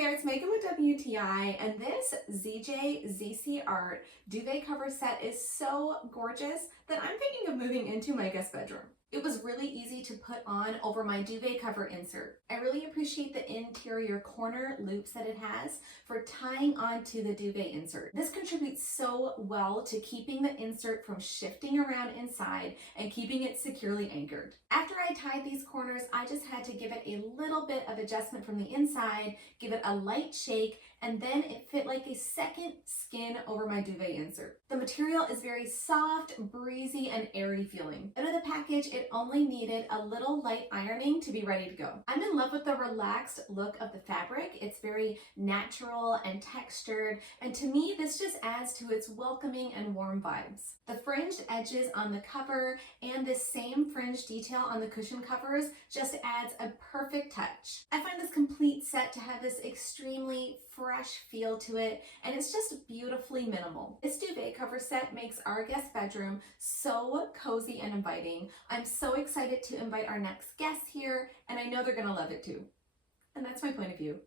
there, it's Megan with WTI, and this ZJZC art duvet cover set is so gorgeous that I'm thinking of moving into my guest bedroom. It was really easy to put on over my duvet cover insert. I really appreciate the interior corner loops that it has for tying onto the duvet insert. This contributes so well to keeping the insert from shifting around inside and keeping it securely anchored. After I tied these corners, I just had to give it a little bit of adjustment from the inside, give it a light shake, and then it fit like a second skin over my duvet insert. The material is very soft, breezy, and airy feeling. Out of the package, it only needed a little light ironing to be ready to go. I'm in love with the relaxed look of the fabric. It's very natural and textured, and to me, this just adds to its welcoming and warm vibes. The fringed edges on the cover and this same fringe detail on the cushion covers just adds a perfect touch. I find this complete set to have this extremely fresh feel to it, and it's just beautifully minimal. This duvet cover set makes our guest bedroom so cozy and inviting. I'm so excited to invite our next guests here, and I know they're gonna love it too. And that's my point of view.